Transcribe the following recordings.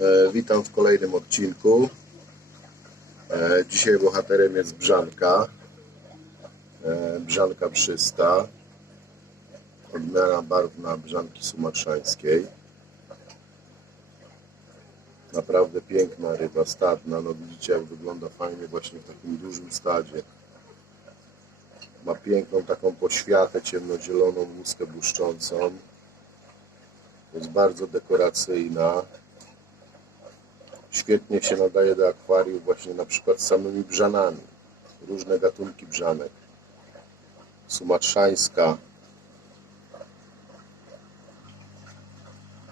E, witam w kolejnym odcinku. E, dzisiaj bohaterem jest Brzanka. E, Brzanka Brzysta. Odmiana barwna Brzanki Sumatrzańskiej. Naprawdę piękna ryba, stadna. No widzicie jak wygląda fajnie właśnie w takim dużym stadzie. Ma piękną taką poświatę ciemnozieloną, łuskę błyszczącą. Jest bardzo dekoracyjna. Świetnie się nadaje do akwarium właśnie na przykład samymi brzanami. Różne gatunki brzanek. Sumatrzańska.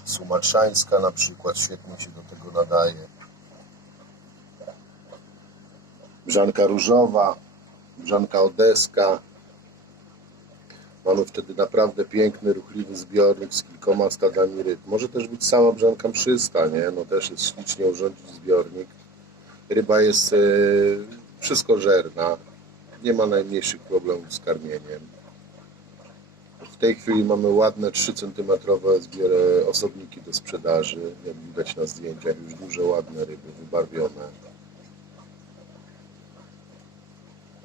Sumatrzańska na przykład świetnie się do tego nadaje. Brzanka różowa, brzanka odeska. Mamy wtedy naprawdę piękny, ruchliwy zbiornik z kilkoma stadami ryb. Może też być sama brzanka mszysta, nie? No też jest ślicznie urządzić zbiornik. Ryba jest e, wszystkożerna. Nie ma najmniejszych problemów z karmieniem. W tej chwili mamy ładne 3 cm osobniki do sprzedaży. Jak widać na zdjęciach, już duże, ładne ryby, wybarwione.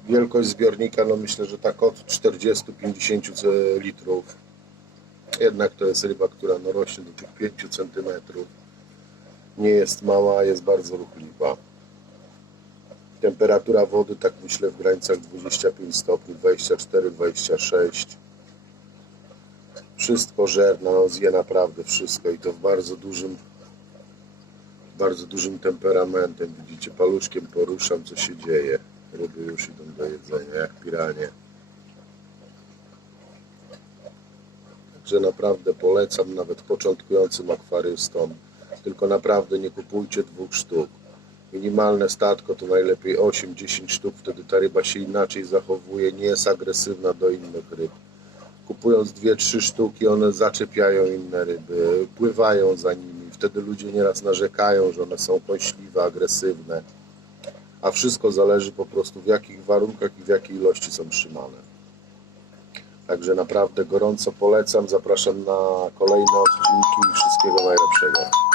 Wielkość zbiornika, no myślę, że tak od 40-50 litrów. Jednak to jest ryba, która no rośnie do tych 5 cm. Nie jest mała, jest bardzo ruchliwa. Temperatura wody, tak myślę, w granicach 25 stopni, 24-26. Wszystko żerna, no zje naprawdę wszystko i to w bardzo dużym bardzo dużym temperamentem. Widzicie, paluszkiem poruszam, co się dzieje. Ryby już idą do jedzenia, jak piranie. Także naprawdę polecam nawet początkującym akwarystom. Tylko naprawdę nie kupujcie dwóch sztuk. Minimalne statko to najlepiej 8-10 sztuk, wtedy ta ryba się inaczej zachowuje, nie jest agresywna do innych ryb. Kupując dwie, trzy sztuki, one zaczepiają inne ryby, pływają za nimi. Wtedy ludzie nieraz narzekają, że one są kąśliwe, agresywne. A wszystko zależy po prostu w jakich warunkach i w jakiej ilości są trzymane. Także naprawdę gorąco polecam, zapraszam na kolejne odcinki i wszystkiego najlepszego.